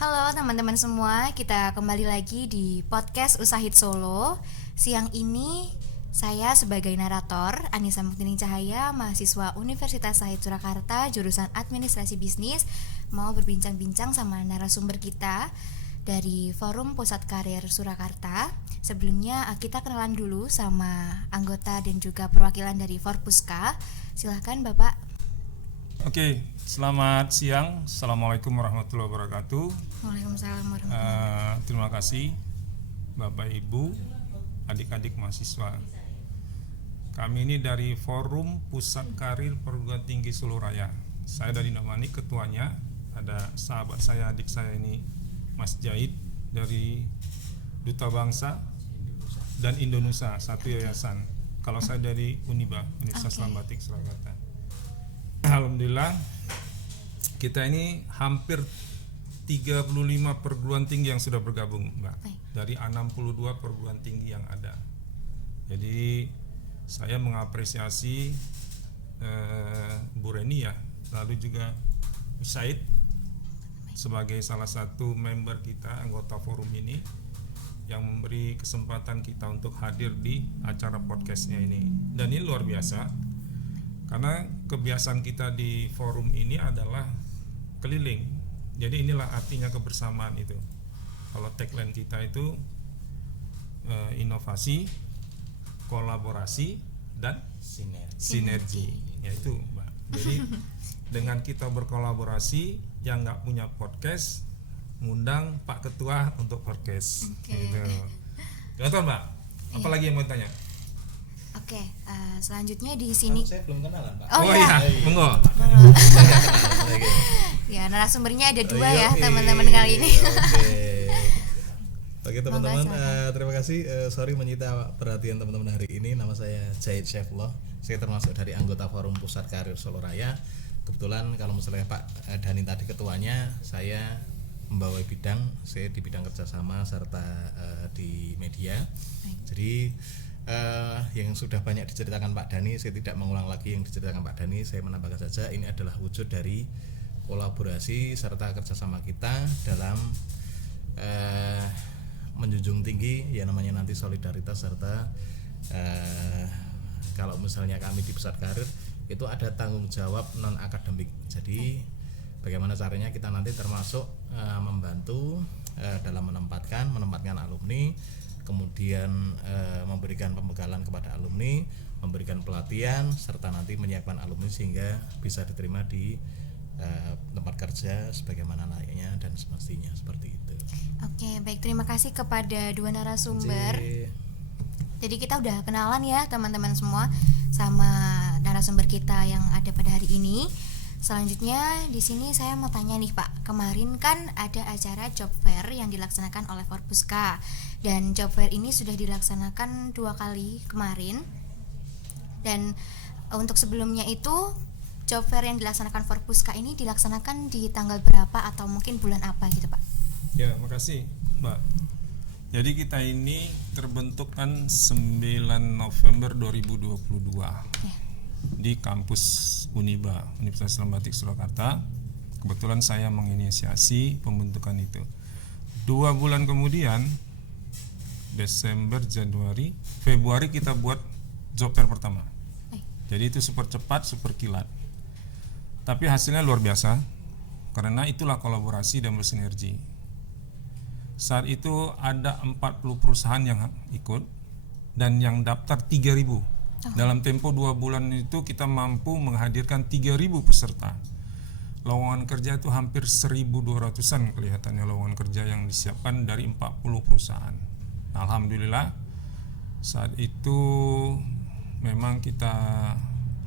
Halo teman-teman semua, kita kembali lagi di podcast Usahid Solo. Siang ini saya sebagai narator Anissa Muktini Cahaya, mahasiswa Universitas Sahid Surakarta, jurusan Administrasi Bisnis, mau berbincang-bincang sama narasumber kita dari Forum Pusat Karir Surakarta. Sebelumnya kita kenalan dulu sama anggota dan juga perwakilan dari Forpuska. Silahkan Bapak. Oke, selamat siang. Assalamualaikum warahmatullahi wabarakatuh. Waalaikumsalam warahmatullahi wabarakatuh. Terima kasih Bapak Ibu, adik-adik mahasiswa. Kami ini dari Forum Pusat Karir Perguruan Tinggi Solo Raya. Saya dari Namani, ketuanya. Ada sahabat saya, adik saya ini Mas Jahid dari Duta Bangsa dan Indonesia, satu yayasan. Kalau saya dari Uniba, Universitas Islam Batik Surakarta. Alhamdulillah kita ini hampir 35 perguruan tinggi yang sudah bergabung, Mbak. Dari 62 perguruan tinggi yang ada. Jadi saya mengapresiasi Bu Reni ya, lalu juga Said sebagai salah satu member kita, anggota forum ini, yang memberi kesempatan kita untuk hadir di acara podcastnya ini. Dan ini luar biasa. Karena kebiasaan kita di forum ini adalah keliling. Jadi inilah artinya kebersamaan itu. Kalau tagline kita itu inovasi, kolaborasi, dan sinergi. Yaitu, Mbak. Jadi dengan kita berkolaborasi, yang nggak punya podcast, ngundang Pak Ketua untuk podcast. Gitu. Contoh, Mbak. Apalagi yang mau tanya? Oke, selanjutnya di sini. Saya belum kenalan, Pak. Oh iya, monggo. Ya, narasumbernya ada dua ya, teman-teman kali ini. Oke teman-teman, terima kasih. Sorry menyita perhatian teman-teman hari ini. Nama saya Jahid Syaifullah. Saya termasuk dari anggota Forum Pusat Karir Solo Raya. Kebetulan kalau misalnya Pak Dani tadi ketuanya, saya membawa bidang, saya di bidang kerjasama serta di media. Jadi yang sudah banyak diceritakan Pak Dani, saya tidak mengulang lagi yang diceritakan Pak Dani. Saya menambahkan saja, ini adalah wujud dari kolaborasi serta kerjasama kita dalam menjunjung tinggi ya namanya nanti solidaritas serta kalau misalnya kami di pusat karir itu ada tanggung jawab non akademik. Jadi bagaimana caranya kita nanti termasuk membantu dalam menempatkan alumni, kemudian memberikan pembekalan kepada alumni, memberikan pelatihan, serta nanti menyiapkan alumni sehingga bisa diterima di tempat kerja sebagaimana layaknya dan semestinya, seperti itu. Oke, baik, terima kasih kepada dua narasumber. Jadi kita udah kenalan ya teman-teman semua sama narasumber kita yang ada pada hari ini. Selanjutnya di sini saya mau tanya nih Pak, kemarin kan ada acara job fair yang dilaksanakan oleh Forpuska, dan job fair ini sudah dilaksanakan 2 kali kemarin. Dan untuk sebelumnya itu job fair yang dilaksanakan Forpuska ini dilaksanakan di tanggal berapa atau mungkin bulan apa gitu Pak? Ya, makasih Mbak. Jadi kita ini terbentuk kan 9 November 2022 ya, di kampus Uniba, Universitas Islam Batik Surakarta. Kebetulan saya menginisiasi pembentukan itu. 2 bulan kemudian, Desember, Januari, Februari kita buat job fair pertama. Jadi itu super cepat, super kilat. Tapi hasilnya luar biasa, karena itulah kolaborasi dan bersinergi. Saat itu ada 40 perusahaan yang ikut dan yang daftar 3.000. Dalam tempo 2 bulan itu kita mampu menghadirkan 3.000 peserta. Lowongan kerja itu hampir 1.200-an kelihatannya lowongan kerja yang disiapkan dari 40 perusahaan. Alhamdulillah saat itu memang kita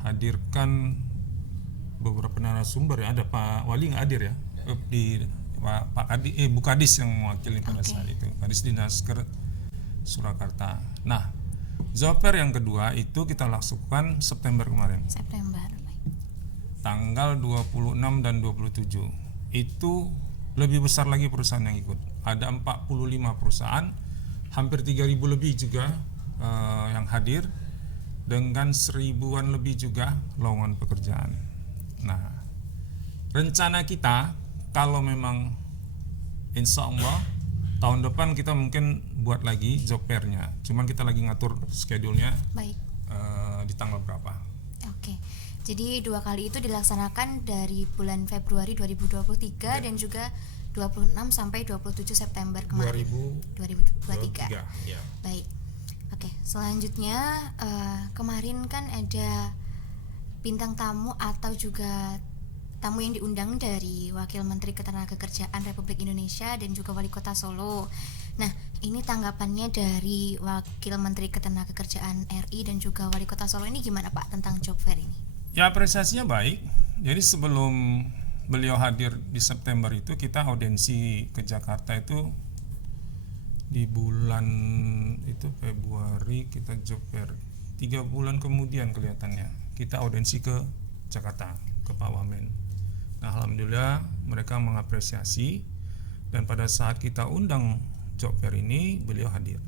hadirkan beberapa narasumber ya. Ada Pak Wali nggak hadir ya? Di Pak Kadis, Bu Kadis yang mewakili pada saat itu. Kadis Dinasker Surakarta. Nah, job fair yang kedua itu kita lakukan September kemarin. September. Tanggal 26 dan 27. Itu lebih besar lagi perusahaan yang ikut. Ada 45 perusahaan, hampir 3.000 lebih juga yang hadir, dengan 1.000-an lebih juga lowongan pekerjaan. Nah, rencana kita kalau memang insya Allah tahun depan kita mungkin buat lagi job fair-nya. Cuman kita lagi ngatur schedule-nya Baik. di tanggal berapa. Oke. Jadi 2 kali itu dilaksanakan dari bulan Februari 2023 dan juga 26 sampai 27 September kemarin 2023. Ya. Baik. Oke, selanjutnya kemarin kan ada bintang tamu atau juga tamu yang diundang dari Wakil Menteri Ketenagakerjaan Republik Indonesia dan juga Wali Kota Solo. Nah, ini tanggapannya dari Wakil Menteri Ketenagakerjaan RI dan juga Wali Kota Solo ini gimana Pak tentang job fair ini? Ya, apresiasinya baik. Jadi sebelum beliau hadir di September itu kita audiensi ke Jakarta itu di bulan itu Februari, kita job fair 3 bulan kemudian kelihatannya kita audiensi ke Jakarta ke Pak Wamen. Nah, alhamdulillah mereka mengapresiasi dan pada saat kita undang job fair ini beliau hadir.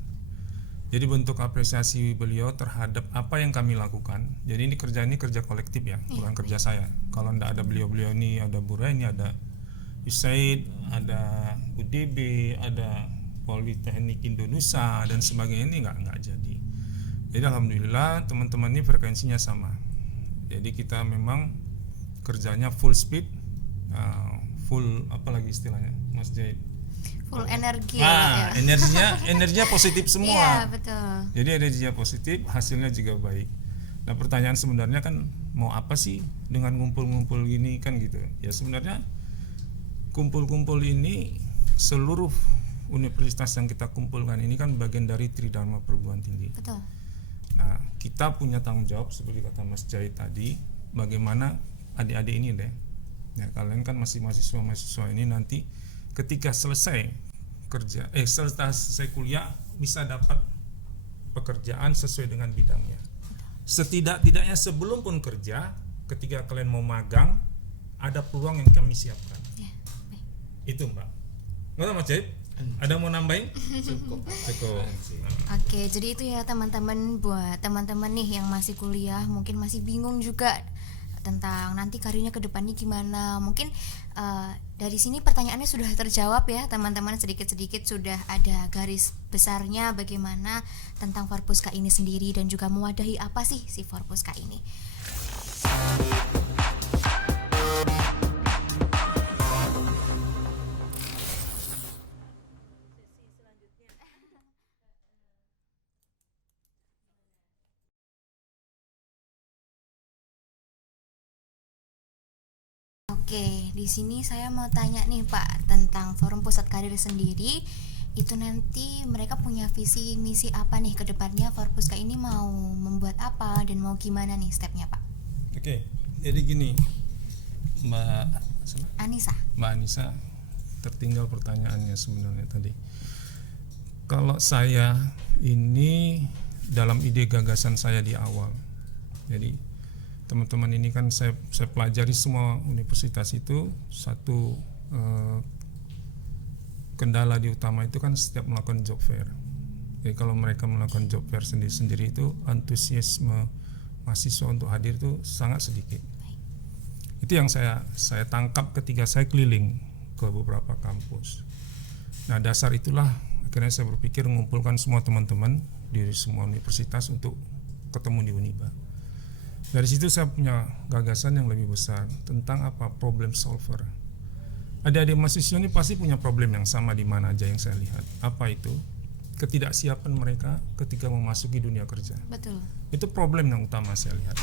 Jadi bentuk apresiasi beliau terhadap apa yang kami lakukan. Jadi ini kerja kolektif ya, bukan kerja saya. Kalau tidak ada beliau-beliau ini, ada Bu Reni, ada USAID, ada UDB, ada Politeknik Indonesia dan sebagainya, ini nggak jadi. Jadi alhamdulillah teman-teman ini frekuensinya sama. Jadi kita memang kerjanya full speed, full apa lagi istilahnya, Mas Jahid? Full energi. Nah, energinya positif semua. Iya, betul. Jadi energinya positif, hasilnya juga baik. Nah, pertanyaan sebenarnya kan mau apa sih dengan ngumpul-ngumpul gini kan gitu. Ya sebenarnya kumpul-kumpul ini seluruh universitas yang kita kumpulkan ini kan bagian dari Tridharma Perguruan Tinggi. Betul. Nah, kita punya tanggung jawab seperti kata Mas Jahid tadi, bagaimana adik-adik ini deh. Ya, kalian kan masih mahasiswa ini nanti ketika selesai kerja, selesai kuliah bisa dapat pekerjaan sesuai dengan bidangnya. Setidak-tidaknya sebelum pun kerja, ketika kalian mau magang, ada peluang yang kami siapkan. Ya, baik. Itu Mbak. Nggak Mas Jahid? Ada mau nambahin? Cukup. Oke, jadi itu ya teman-teman, buat teman-teman nih yang masih kuliah mungkin masih bingung juga tentang nanti karirnya ke depannya gimana. Mungkin dari sini pertanyaannya sudah terjawab ya teman-teman, sedikit-sedikit sudah ada garis besarnya bagaimana tentang Forpuska ini sendiri dan juga mewadahi apa sih si Forpuska ini. Oke, di sini saya mau tanya nih Pak tentang Forum Pusat Karir sendiri. Itu nanti mereka punya visi misi apa nih ke depannya? Forpuska ini mau membuat apa dan mau gimana nih stepnya Pak? Oke, jadi gini Mbak Anissa, tertinggal pertanyaannya sebenarnya tadi. Kalau saya ini dalam ide gagasan saya di awal, jadi teman-teman ini kan saya pelajari semua universitas itu satu kendala di utama itu kan setiap melakukan job fair. Jadi kalau mereka melakukan job fair sendiri-sendiri itu antusiasme mahasiswa untuk hadir itu sangat sedikit. Itu yang saya tangkap ketika saya keliling ke beberapa kampus. Nah, dasar itulah akhirnya saya berpikir mengumpulkan semua teman-teman di semua universitas untuk ketemu di Uniba. Dari situ saya punya gagasan yang lebih besar tentang apa, problem solver. Adik-adik mahasiswa ini pasti punya problem yang sama di mana aja yang saya lihat. Apa itu? Ketidaksiapan mereka ketika memasuki dunia kerja. Betul. Itu problem yang utama saya lihat.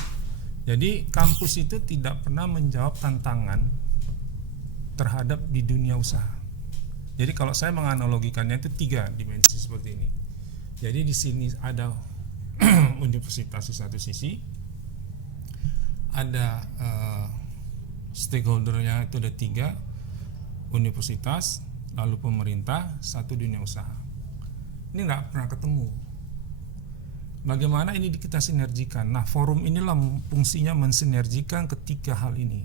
Jadi kampus itu tidak pernah menjawab tantangan terhadap di dunia usaha. Jadi kalau saya menganalogikannya itu 3 dimensi seperti ini. Jadi di sini ada universitas di satu sisi, ada stakeholdernya itu ada 3, universitas, lalu pemerintah, 1 dunia usaha. Ini nggak pernah ketemu. Bagaimana ini kita sinergikan? Nah, forum inilah fungsinya mensinergikan ketiga hal ini.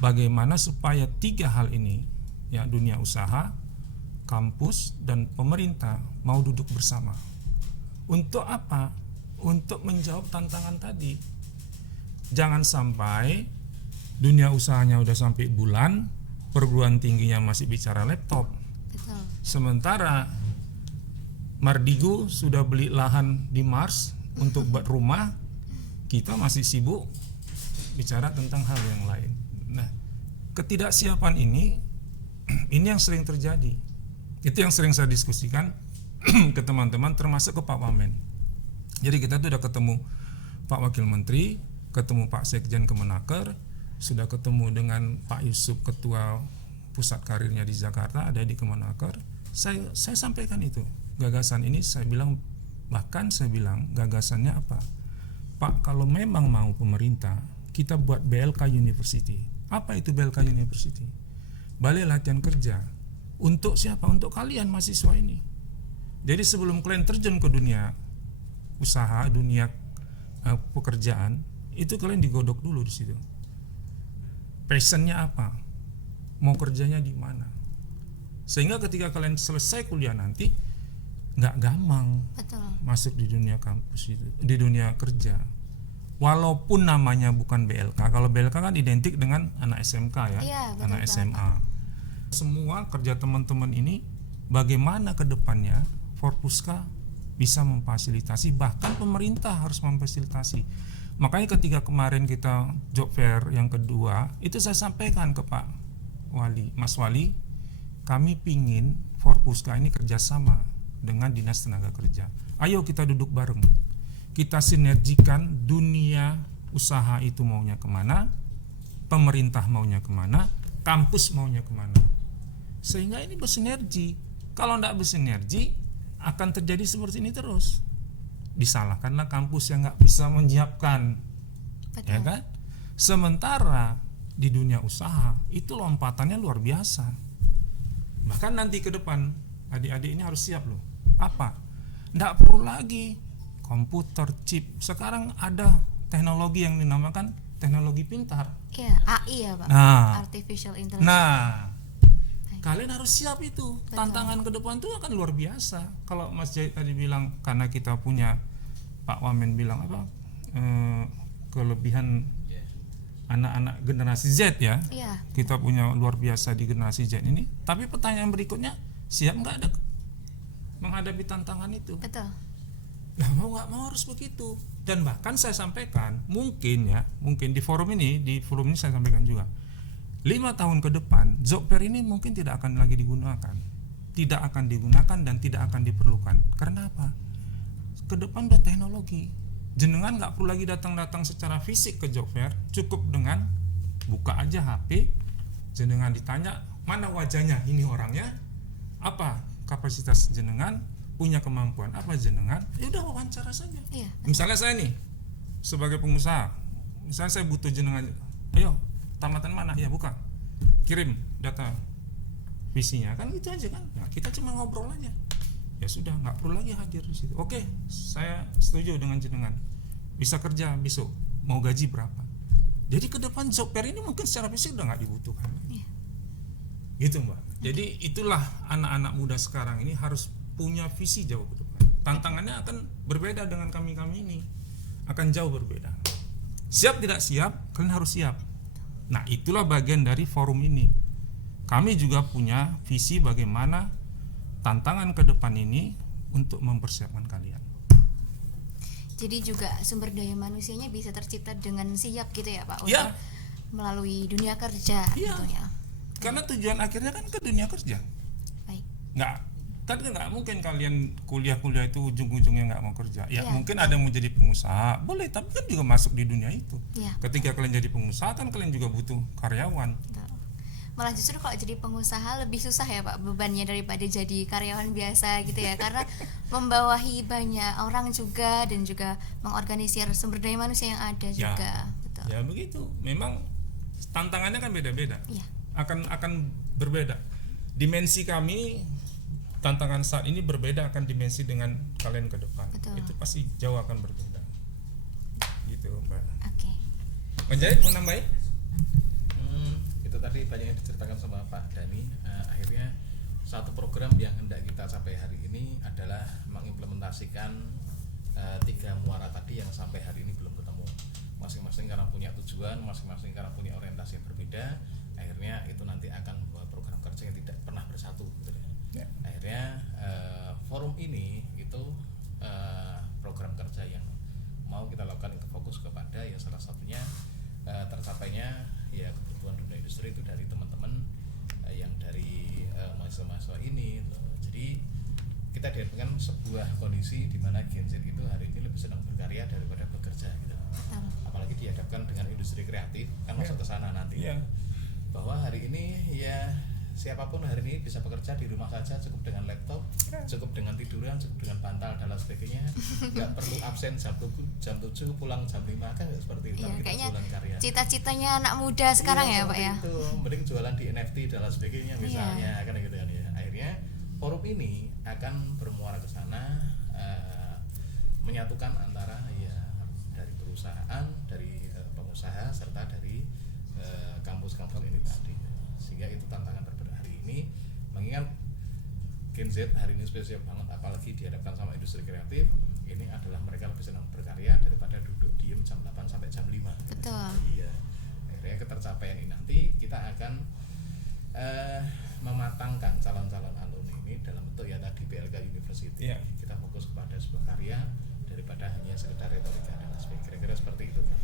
Bagaimana supaya 3 hal ini, ya, dunia usaha, kampus, dan pemerintah mau duduk bersama. Untuk apa? Untuk menjawab tantangan tadi. Jangan sampai dunia usahanya udah sampai bulan, perguruan tingginya masih bicara laptop. Sementara Mardigo sudah beli lahan di Mars untuk buat rumah, kita masih sibuk bicara tentang hal yang lain. Nah, ketidaksiapan ini yang sering terjadi. Itu yang sering saya diskusikan ke teman-teman, termasuk ke Pak Wamen. Jadi kita tuh udah ketemu Pak Wakil Menteri, ketemu Pak Sekjen Kemenaker, sudah ketemu dengan Pak Yusuf, Ketua Pusat Karirnya di Jakarta, ada di Kemenaker. Saya sampaikan itu gagasan ini, saya bilang, bahkan saya bilang gagasannya apa, Pak, kalau memang mau pemerintah, kita buat BLK University. Apa itu BLK University? Balai Latihan Kerja. Untuk siapa? Untuk kalian mahasiswa ini. Jadi sebelum kalian terjun ke dunia usaha, dunia pekerjaan, itu kalian digodok dulu di situ. Passionnya apa? Mau kerjanya di mana? Sehingga ketika kalian selesai kuliah nanti nggak gampang masuk di dunia kampus itu, di dunia kerja. Walaupun namanya bukan BLK, kalau BLK kan identik dengan anak SMK ya, anak SMA. Semua kerja teman-teman ini bagaimana ke depannya Forpuska bisa memfasilitasi, bahkan pemerintah harus memfasilitasi. Makanya ketika kemarin kita job fair yang kedua, itu saya sampaikan ke Pak Wali, Mas Wali, kami pingin Forpuska ini kerjasama dengan Dinas Tenaga Kerja. Ayo kita duduk bareng, kita sinergikan dunia usaha itu maunya kemana, pemerintah maunya kemana, kampus maunya kemana, sehingga ini bersinergi. Kalau tidak bersinergi akan terjadi seperti ini terus. Disalahkanlah kampus yang nggak bisa menyiapkan, ya kan? Sementara di dunia usaha itu lompatannya luar biasa. Bahkan nanti ke depan adik-adik ini harus siap loh. Apa? Nggak perlu lagi komputer, chip. Sekarang ada teknologi yang dinamakan teknologi pintar. Ya, AI ya Pak. Artificial Intelligence. Nah, kalian harus siap itu. Betul. Tantangan ke depan itu akan luar biasa. Kalau Mas Jahit tadi bilang karena kita punya, Pak Wamen bilang apa? Kelebihan anak-anak generasi Z ya. Kita punya luar biasa di generasi Z ini. Tapi pertanyaan berikutnya, siap nggak ada menghadapi tantangan itu? Betul. Nah, mau nggak mau harus begitu. Dan bahkan saya sampaikan, mungkin di forum ini saya sampaikan juga, 5 tahun ke depan job fair ini mungkin tidak akan lagi digunakan, dan tidak akan diperlukan. Karena apa? Ke depan udah teknologi, jenengan nggak perlu lagi datang secara fisik ke job fair, cukup dengan buka aja HP, jenengan ditanya mana wajahnya, ini orangnya, apa kapasitas jenengan, punya kemampuan apa jenengan, ya udah wawancara saja. Misalnya saya nih sebagai pengusaha, misalnya saya butuh jenengan, ayo tamatan mana, ya buka, kirim data visinya, kan gitu aja kan. Nah, kita cuma ngobrol aja, ya sudah, nggak perlu lagi hadir di situ. Oke, saya setuju dengan jenengan, bisa kerja besok, mau gaji berapa. Jadi ke depan job fair ini mungkin secara fisik udah nggak dibutuhkan, gitu Mbak. Jadi itulah anak-anak muda sekarang ini harus punya visi jauh ke depan. Tantangannya akan berbeda dengan kami ini, akan jauh berbeda. Siap tidak siap, kalian harus siap. Nah, itulah bagian dari forum ini. Kami juga punya visi bagaimana tantangan ke depan ini untuk mempersiapkan kalian. Jadi juga sumber daya manusianya bisa tercipta dengan siap gitu ya Pak, untuk melalui dunia kerja gitu ya. Karena tujuan akhirnya kan ke dunia kerja. Baik. Nggak mungkin kalian kuliah itu ujung-ujungnya nggak mau kerja. Mungkin ada yang mau jadi pengusaha, boleh, tapi kan juga masuk di dunia itu. Ketika kalian jadi pengusaha kan kalian juga butuh karyawan. Malah justru kalau jadi pengusaha lebih susah ya Pak bebannya daripada jadi karyawan biasa gitu ya, karena membawahi banyak orang juga dan juga mengorganisir sumber daya manusia yang ada juga. Betul. Ya begitu. Memang tantangannya kan beda-beda. Akan berbeda. Dimensi kami, tantangan saat ini berbeda akan dimensi dengan kalian ke depan. Betul. Itu pasti jauh akan berbeda. Gitu Mbak. Oke. Menjahit mau nambahin? Itu tadi banyak yang diceritakan sama Pak Dani. Akhirnya satu program yang hendak kita capai hari ini adalah mengimplementasikan 3 muara tadi yang sampai hari ini belum ketemu. Masing-masing karena punya tujuan, masing-masing karena punya orientasi yang berbeda. Akhirnya itu nanti akan membuat program kerja yang tidak pernah bersatu gitu ya. Akhirnya forum ini itu program kerja yang mau kita lakukan itu fokus kepada ya salah satunya tercapainya ya kebutuhan dunia industri itu dari teman-teman yang dari mahasiswa-mahasiswa ini. Jadi kita dihadapkan sebuah kondisi di mana Gen Z itu hari ini lebih senang berkarya daripada bekerja gitu. Apalagi dihadapkan dengan industri kreatif kan masuk ke sana nanti. Bahwa hari ini ya siapapun hari ini bisa bekerja di rumah saja, cukup dengan laptop, cukup dengan tiduran, cukup dengan bantal dan lain sebagainya, nggak perlu absen jam 7 pulang jam 5 kan seperti itu. Iya, Kita kayaknya jualan karya. cita-citanya anak muda sekarang ya Pak ya. Itu mending jualan di NFT dan lain sebagainya misalnya kan gitu kan ya. Akhirnya forum ini akan bermuara ke sana, menyatukan antara ya dari perusahaan, dari pengusaha serta dari kampus-kampus ini tadi. Sehingga itu tantangan berbeda hari ini, mengingat Gen Z hari ini spesial banget, apalagi dihadapkan sama industri kreatif. Ini adalah mereka lebih senang berkarya daripada duduk diem jam 8 sampai jam 5. Betul. Iya. Akhirnya ketercapaian ini nanti kita akan mematangkan calon-calon alumni ini dalam bentuk ya tadi PLK University. Kita fokus kepada sebuah karya daripada hanya sekedar retorika dan sebagainya. Kira-kira seperti itu kan.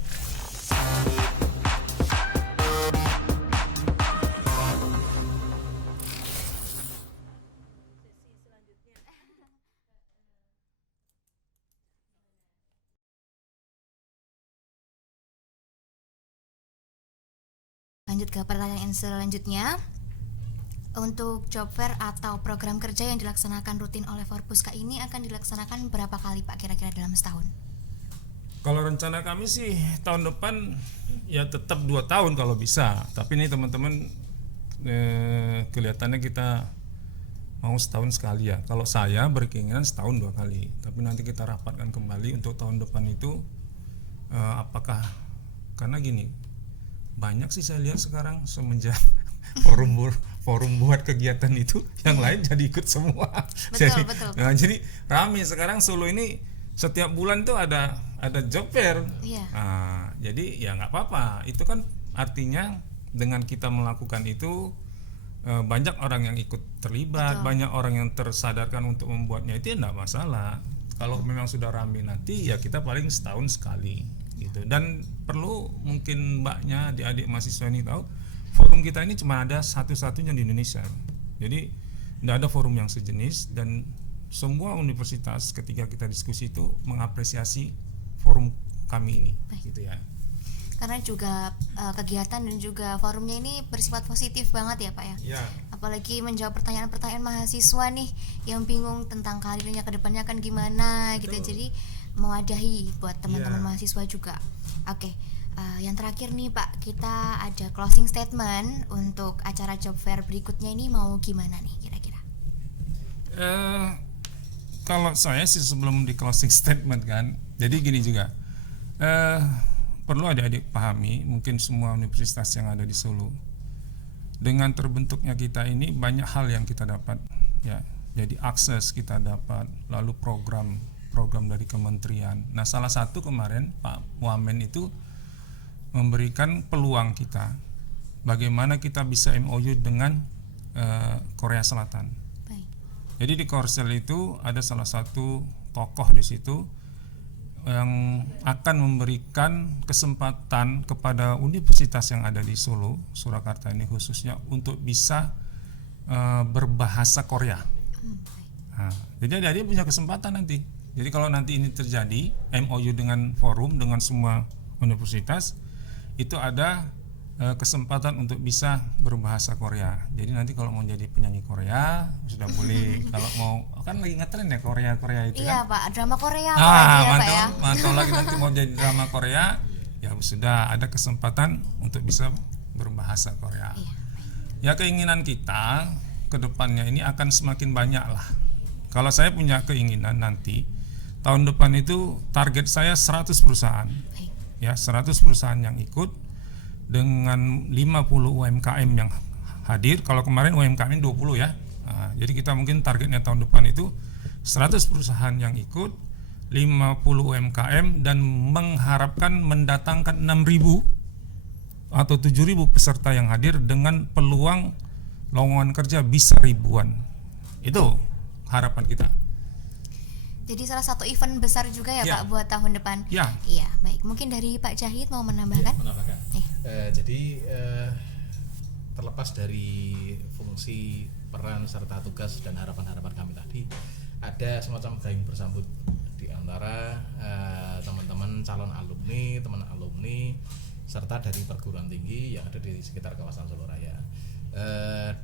Lanjut ke pertanyaan selanjutnya. Untuk job fair atau program kerja yang dilaksanakan rutin oleh Forpuska ini akan dilaksanakan berapa kali Pak kira-kira dalam setahun? Kalau rencana kami sih tahun depan ya tetap 2 tahun kalau bisa. Tapi ini teman-teman kelihatannya kita mau setahun sekali ya. Kalau saya berkeinginan setahun 2 kali. Tapi nanti kita rapatkan kembali untuk tahun depan itu apakah, karena gini, banyak sih saya lihat sekarang semenjak forum buat kegiatan itu yang lain jadi ikut semua. Betul. Nah, jadi rame sekarang Solo ini setiap bulan tuh ada job fair. Iya. Nah, jadi ya nggak apa-apa. Itu kan artinya dengan kita melakukan itu banyak orang yang ikut terlibat, banyak orang yang tersadarkan untuk membuatnya, itu ya nggak masalah. Kalau memang sudah rame nanti ya kita paling setahun sekali gitu. Dan perlu mungkin mbaknya, adik-adik mahasiswa ini tahu, forum kita ini cuma ada satu-satunya di Indonesia. Jadi tidak ada forum yang sejenis, dan semua universitas ketika kita diskusi itu mengapresiasi forum kami ini. Gitu ya. Karena juga kegiatan dan juga forumnya ini bersifat positif banget ya Pak ya. Ya. Apalagi menjawab pertanyaan-pertanyaan mahasiswa nih yang bingung tentang karirnya ke depannya kan gimana. Betul. Gitu. Jadi mewadahi buat teman-teman mahasiswa juga. Oke. Yang terakhir nih Pak, kita ada closing statement untuk acara job fair berikutnya ini mau gimana nih kira-kira? Kalau saya sih sebelum di closing statement kan, jadi gini juga, perlu adik-adik pahami, mungkin semua universitas yang ada di Solo, dengan terbentuknya kita ini banyak hal yang kita dapat ya. Jadi akses kita dapat, lalu program dari kementerian. Nah, salah satu kemarin Pak Wamen itu memberikan peluang kita bagaimana kita bisa MOU dengan Korea Selatan. Baik. Jadi di Korsel itu ada salah satu tokoh di situ yang akan memberikan kesempatan kepada universitas yang ada di Solo, Surakarta ini khususnya, untuk bisa berbahasa Korea. Nah, jadi adik-adik punya kesempatan nanti. Jadi kalau nanti ini terjadi MOU dengan forum dengan semua universitas, itu ada kesempatan untuk bisa berbahasa Korea. Jadi nanti kalau mau jadi penyanyi Korea sudah boleh. Kalau mau, kan lagi ngetren ya Korea itu. Iya kan? Pak, drama Korea apa lagi ya Pak ya? Mantap lagi nanti mau jadi drama Korea, ya sudah ada kesempatan untuk bisa berbahasa Korea. Iya. Ya keinginan kita ke depannya ini akan semakin banyak lah. Kalau saya punya keinginan nanti tahun depan itu target saya 100 perusahaan. Baik. Ya, 100 perusahaan yang ikut dengan 50 UMKM yang hadir. Kalau kemarin UMKM 20 ya. Nah, jadi kita mungkin targetnya tahun depan itu 100 perusahaan yang ikut, 50 UMKM, dan mengharapkan mendatangkan 6.000 atau 7.000 peserta yang hadir dengan peluang lowongan kerja bisa ribuan. Itu harapan kita. Jadi salah satu event besar juga ya, Ya. Pak, buat tahun depan. Ya. Iya, baik. Mungkin dari Pak Jahid mau menambahkan? Menambahkan. Iya. Jadi terlepas dari fungsi, peran serta tugas dan harapan-harapan kami tadi, ada semacam gayung bersambut di antara teman-teman calon alumni, teman alumni serta dari perguruan tinggi yang ada di sekitar kawasan Solo Raya.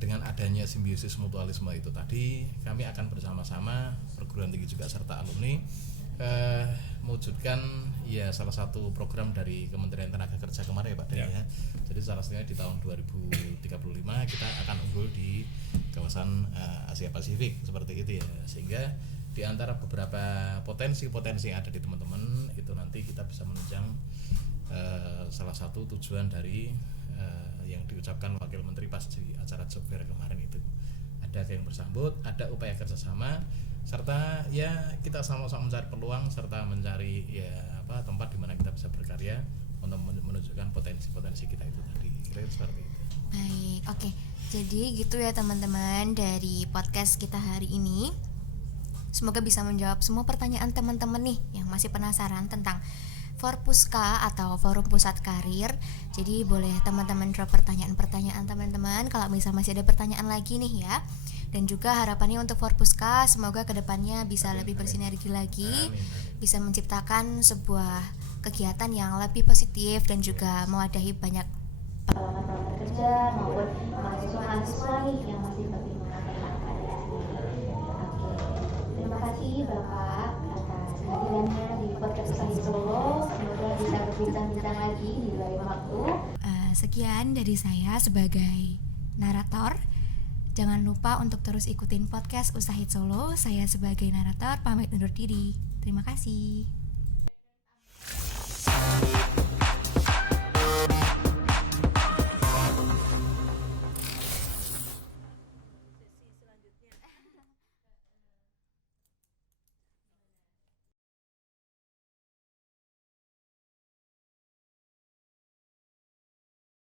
Dengan adanya simbiosis mutualisme itu tadi, kami akan bersama-sama perguruan tinggi juga serta alumni mewujudkan ya salah satu program dari Kementerian Tenaga Kerja kemarin ya Pak Dani ya. Jadi salah satunya di tahun 2035 kita akan unggul di kawasan Asia Pasifik seperti itu ya. Sehingga di antara beberapa potensi-potensi yang ada di teman-teman itu nanti kita bisa menunjang salah satu tujuan dari yang diucapkan Wakil Menteri pas di acara job fair kemarin itu. Ada yang bersambut, ada upaya kerjasama, serta ya kita sama-sama mencari peluang serta mencari ya tempat di mana kita bisa berkarya untuk menunjukkan potensi-potensi kita itu tadi. Kira-kira seperti itu. Baik, oke. Jadi gitu ya teman-teman dari podcast kita hari ini. Semoga bisa menjawab semua pertanyaan teman-teman nih yang masih penasaran tentang Forpuska atau Forum Pusat Karir. Jadi boleh teman-teman drop pertanyaan-pertanyaan teman-teman kalau misalnya masih ada pertanyaan lagi nih ya. Dan juga harapannya untuk Forpuska semoga kedepannya bisa lebih bersinergi lagi, bisa menciptakan sebuah kegiatan yang lebih positif dan juga mewadahi banyak pengalaman kerja maupun mahasiswa-mahasiswa nih yang masih berbingung tentang karir sendiri. Oke, terima kasih Bapak atas kehadirannya di podcast Usaha Solo. Semoga bisa berbincang-bincang lagi di lain waktu. Sekian dari saya sebagai narator. Jangan lupa untuk terus ikutin podcast Usaha Solo. Saya sebagai narator pamit undur diri. Terima kasih.